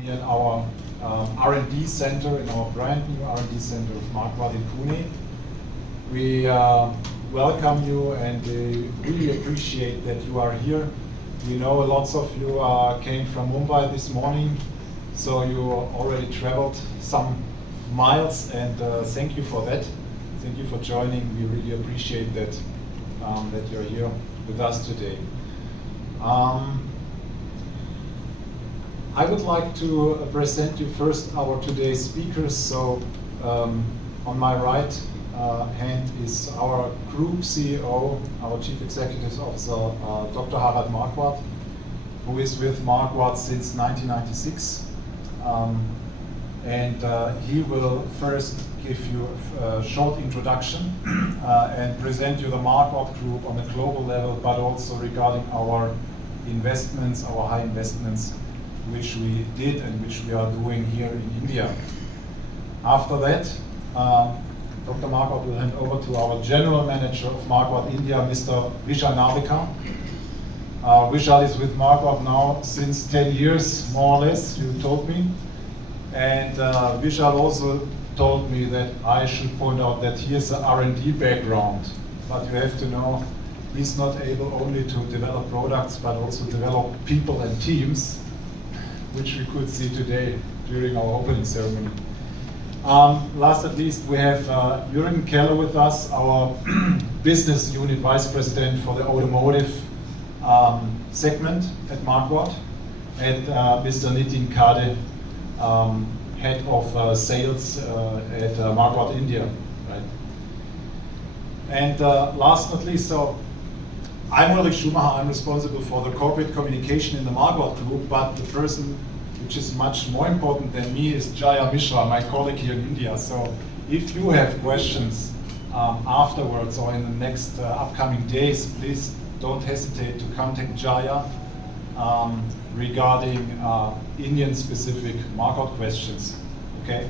Here in our R&D center, in our brand new R&D center of Marquardt in Pune. We welcome you and really appreciate that you are here. We know lots of you came from Mumbai this morning, so you already traveled some miles, and thank you for that. Thank you for joining. We really appreciate that, that you're here with us today. I would like to present you first our today's speakers. So on my right hand is our Group CEO, our Chief Executive Officer, Dr. Marquardt, who is with Marquardt since 1996. He will first give you a short introduction and present you the Marquardt Group on a global level, but also regarding our investments, our high investments, which we did and which we are doing here in India. After that, Dr. Marquardt will hand over to our General Manager of Marquardt India, Mr. Vishal Narlikar. Vishal is with Marquardt now since 10 years, more or less, you told me. And Vishal also told me that I should point out that he has an R&D background, but you have to know he's not able only to develop products, but also develop people and teams, which we could see today during our opening ceremony. Last but not least, we have Jürgen Keller with us, our Business Unit Vice President for the Automotive segment at Marquardt, and Mr. Nitin Kade, Head of Sales at Marquardt India. Right? And last but not least, so I'm Ulrich Schumacher. I'm responsible for the corporate communication in the Marquardt Group, but the person which is much more important than me is Jaya Mishra, my colleague here in India. So if you have questions afterwards or in the next upcoming days, please don't hesitate to contact Jaya regarding Indian-specific Marquardt questions. Okay,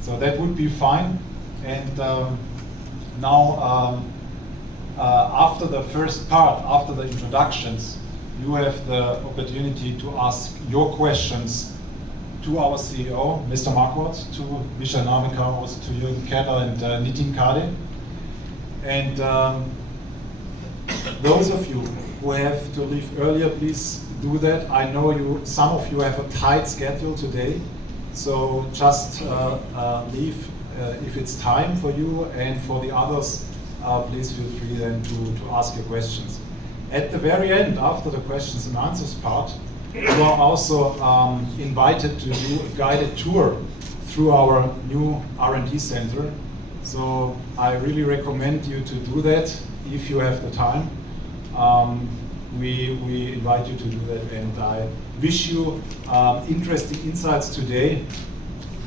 so that would be fine. And now, after the first part, after the introductions, you have the opportunity to ask your questions to our CEO, Mr. Marquardt, to Vishal Narlikar, also to Jürgen Keller and Nitin Kade. And those of you who have to leave earlier, please do that. I know some of you have a tight schedule today, so just leave if it's time for you, and for the others, please feel free then to ask your questions. At the very end, after the questions and answers part, you are also invited to do a guided tour through our new R&D center. So I really recommend you to do that if you have the time. We invite you to do that, and I wish you interesting insights today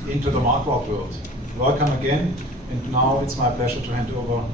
into the Marquardt world. Welcome again, and now it's my pleasure to hand over